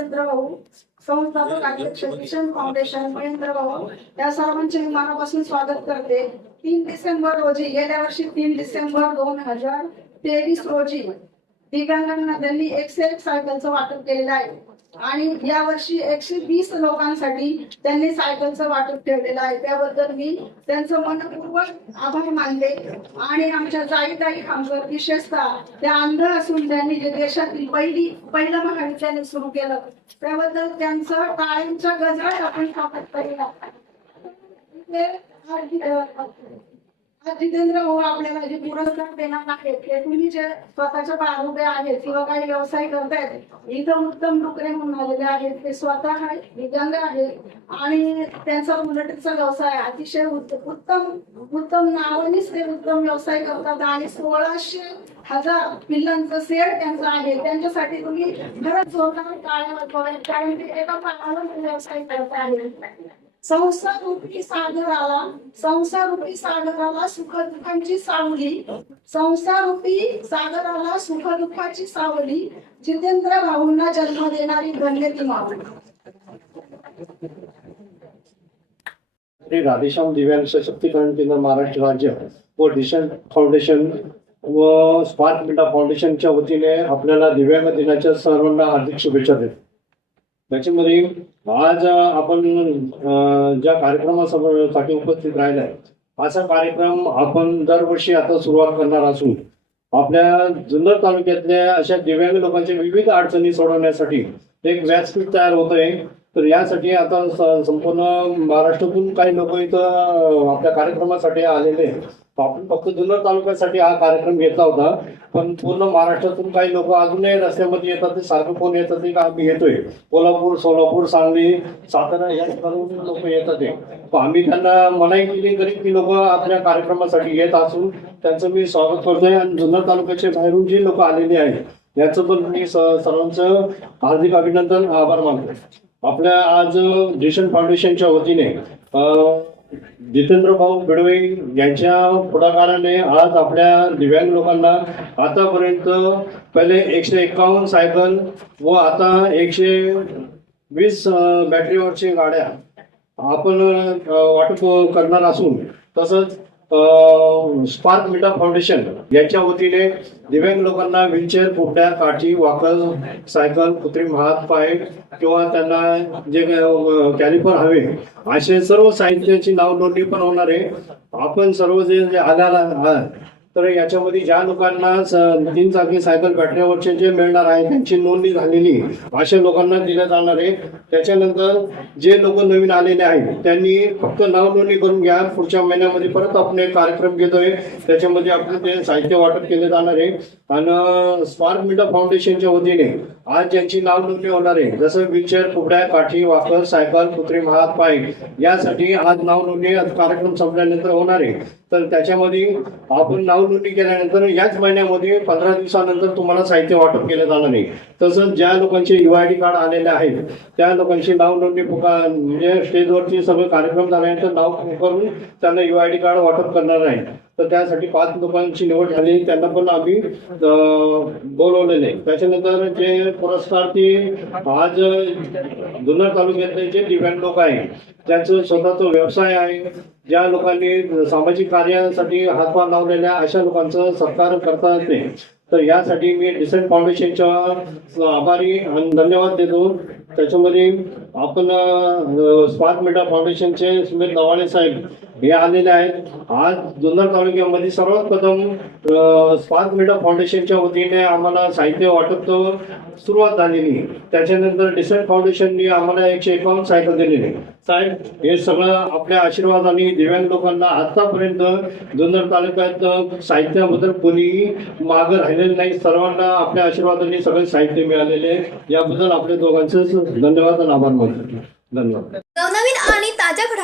रामचंद्र भाऊ संस्थापक अध्यक्ष किशन फाउंडेशन महेंद्र भाऊ या सर्वांचे मी मनापासून स्वागत करते. तीन डिसेंबर रोजी गेल्या वर्षी तीन डिसेंबर दोन हजार तेवीस रोजी दिव्यांगांना त्यांनी एकशे एक सायकलचं वाटप केलेलं आहे. आणि या वर्षी एकशे वीस लोकांसाठी त्यांनी सायकलचं वाटप ठेवलेलं आहे. त्याबद्दल मी त्यांचं मनपूर्वक आभार मानले. आणि आमच्या जाईताई खामकर विशेषतः त्या अंध असून त्यांनी जे देशातील पहिली पहिलं महाविद्यालय सुरू केलं त्याबद्दल त्यांचं टाळ्यांच्या गजरात आपण स्वागत करूया जितेंद्र भाऊ हो, आपल्याला जे पुरस्कार देणार आहेत ते तुम्ही जे स्वतःच्या पायावर आहेत किंवा काही व्यवसाय करतायत इथं उत्तम डुकरे म्हणून आलेले आहेत. ते स्वतः दिव्यांग आहेत आणि त्यांचा उलटचा व्यवसाय अतिशय उत्तम उत्तम नावानेच ते उत्तम व्यवसाय करतात. आणि सोळाशे हजार पिल्लांचं सेड त्यांचं आहे. त्यांच्यासाठी तुम्ही खरंच जोरदार टाळ्या कारण ते एका पायावर व्यवसाय करत आहे संसार रूपी सागराला संसार रूपी सागराला सुख दुःखांची सावली. संसार रूपी सागराला सुख दुःखाची सावली. जितेंद्र भाऊंना जन्म देणारी धन्य ती माऊली राधेश्याम दिव्यांग सशक्तीकरण केंद्र महाराष्ट्र राज्य व डिशन फाउंडेशन व स्मार्ट मीडिया फाउंडेशनच्या वतीने आपल्याला दिव्यांग दिनाच्या सर्वांना हार्दिक शुभेच्छा देतो. त्याच्यामध्ये आज आपण ज्या कार्यक्रमासाठी उपस्थित राहिला आहे असा कार्यक्रम आपण दरवर्षी आता सुरुवात करणार असून आपल्या जुन्नर तालुक्यातल्या अशा दिव्यांग लोकांच्या विविध अडचणी सोडवण्यासाठी एक व्यासपीठ तयार होत आहे तर यासाठी आता संपूर्ण महाराष्ट्रातून काही लोक इथं आपल्या कार्यक्रमासाठी आलेले आपण फक्त जुन्नर तालुक्यासाठी हा कार्यक्रम घेतला होता. पण पूर्ण महाराष्ट्रातून काही लोक अजूनही रस्त्यामध्ये येतात ते सारखं कोण येतात ते का आम्ही येतोय कोल्हापूर सोलापूर सांगली सातारा या ठिकाणून लोक येतात ते. आम्ही त्यांना मनाई केली तरी ती लोक आपल्या कार्यक्रमासाठी येत असून त्यांचं मी स्वागत करतोय. आणि जुन्नर तालुक्याचे बाहेरून जी लोक आलेली आहेत याचं पण मी सर्वांचं हार्दिक अभिनंदन आभार मानतो आपल्या आज डिशन फाउंडेशनच्या वतीने जितेंद्र भाऊ बिडवे यांच्या पुढाकाराने आज आपल्या दिव्यांग लोकांना आतापर्यंत पहिले एकशे एकावन्न सायकल व आता एकशे वीस बॅटरीवरच्या गाड्या आपण वाटप करणार असून तसंच स्पार्क मिटा फाउंडेशन यांच्या वतीने दिव्यांग लोकांना व्हीलचेअर कुट्या काठी वाकल सायकल कृत्रिम हात पाय किंवा त्यांना जे कॅलिपर हवे असे सर्व साहित्याची नाव नोंदणी पण होणार आहे. आपण सर्व जे जे आल्याला तर याच्यामध्ये ज्या लोकांना तीन चाकी सायकल बॅटरीवरचे जे मिळणार आहे त्यांची नोंदणी झालेली अशा लोकांना दिल्या जाणार आहे. त्याच्यानंतर जे लोक नवीन आलेले आहेत त्यांनी फक्त नाव नोंदणी करून घ्या. पुढच्या महिन्यामध्ये परत आपण एक कार्यक्रम घेतोय. त्याच्यामध्ये आपण ते साहित्य वाटप केले जाणार आहे. आणि स्मार्ट मीडिया फाउंडेशनच्या वतीने आज ज्यांची नाव नोंदणी होणार आहे जसं व्हीलचेअर कुबड्या काठी वाकर सायकल कृत्रिम हात पाय यासाठी आज नाव नोंदणी कार्यक्रम संपल्यानंतर होणार आहे. तर त्याच्यामध्ये आपण नाव नोंदणी केल्यानंतर याच महिन्यामध्ये पंधरा दिवसानंतर तुम्हाला साहित्य वाटप केलं जाणार आहे. तसंच ज्या लोकांचे यू आय डी कार्ड आलेले आहेत त्या लोकांची नाव नोंदणी म्हणजे स्टेजवरती सगळे कार्यक्रम झाल्यानंतर नाव करून त्यांना यू आय डी कार्ड वाटप करणार आहे. तर त्यासाठी पाच लोकांची निवड झाली. त्यांना पण आम्ही बोलवलेले त्याच्यानंतर जे पुरस्कार ते आज जुन्नर तालुक्यातले जे दिव्यांग लोक आहेत ज्यांचं स्वतःचा व्यवसाय आहे ज्या लोकांनी सामाजिक कार्यासाठी हातभार लावलेल्या अशा लोकांचं सत्कार करता येते तर यासाठी मी डिसेंट फाउंडेशनच्या आभारी आणि धन्यवाद देतो. त्याच्यामध्ये आपण स्मार्ट मीडिया फाउंडेशनचे सुमित नवाणे साहेब हे आलेले आहेत. आज जुन्नर तालुक्यामध्ये सर्वात प्रथम स्पार्क मीडिया फाउंडेशनच्या वतीने आम्हाला साहित्य वाटप सुरुवात झालेली. त्याच्यानंतर डिसेंट फाउंडेशनने आम्हाला एकशे एकावन्न साहित्य दिलेली. साहेब हे सगळं आपल्या आशीर्वादाने दिव्यांग लोकांना आतापर्यंत जुन्नर तालुक्यात साहित्याबद्दल कोणीही मागं राहिलेलं नाही. सर्वांना आपल्या आशीर्वादाने सगळे साहित्य मिळालेले. याबद्दल आपल्या दोघांचे धन्यवाद आणि आभार मानतो. धन्यवाद. नवनवीन आणि ताज्या